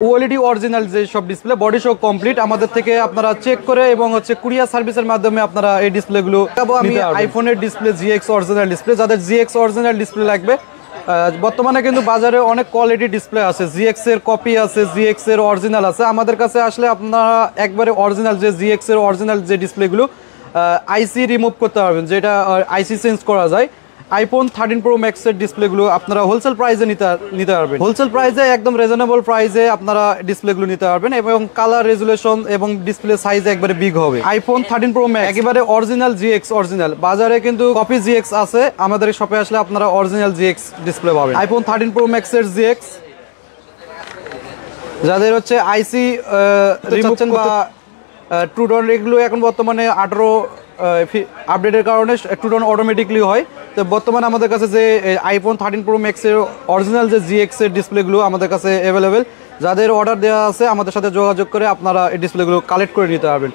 OLED original যে সব display body show complete আমাদের থেকে আপনারা চেক করে এবং হচ্ছে কুরিয়ার সার্ভিসের মাধ্যমে আপনারা এই ডিসপ্লেগুলো আমি আইফোনের ডিসপ্লে জিএক্স অরিজিনাল ডিসপ্লে যাদের জিএক্স অরিজিনাল ডিসপ্লে লাগবে বর্তমানে কিন্তু বাজারে অনেক কোয়ালিটি ডিসপ্লে আছে জিএক্স এর কপি আছে জিএক্স এর অরিজিনাল আছে আমাদের কাছে আসলে আপনারা একবারে অরিজিনাল যে জিএক্স এর অরিজিনাল যে ডিসপ্লেগুলো আইসি রিমুভ করতে পারবেন যেটা আইসি চেঞ্জ করা যায় আইফোন 13 প্রো ম্যাক্সের ডিসপ্লেগুলো আপনারা হোলসেল প্রাইসে নিতে পারবেন হোলসেল প্রাইসে একদম রিজনেবল প্রাইসে আপনারা ডিসপ্লেগুলো নিতে পারবেন এবং কালার রেজুলেশন এবং ডিসপ্লে সাইজ একবারে বিগ হবে আইফোন 13 প্রো ম্যাক্স একেবারে অরিজিনাল জিএক্স অরিজিনাল বাজারে কিন্তু কপি জিএক্স আছে আমাদের শপে আসলে আপনারা অরিজিনাল জিএক্স ডিসপ্লে পাবেন আইফোন 13 প্রো ম্যাক্সের জিএক্স যাদের হচ্ছে আইসি রিমুভ বা ট্রুডন এগুলো এখন বর্তমানে 18 আপডেটের কারণে ট্রুডন অটোমেটিকলি হয় তো বর্তমানে আমাদের কাছে যে আইফোন 13 প্রো ম্যাক্সের অরিজিনাল যে জিএক্স এর ডিসপ্লেগুলো আমাদের কাছে অ্যাভেলেবেল যাদের অর্ডার দেওয়া আছে আমাদের সাথে যোগাযোগ করে আপনারা এই ডিসপ্লেগুলো কালেক্ট করে নিতে পারবেন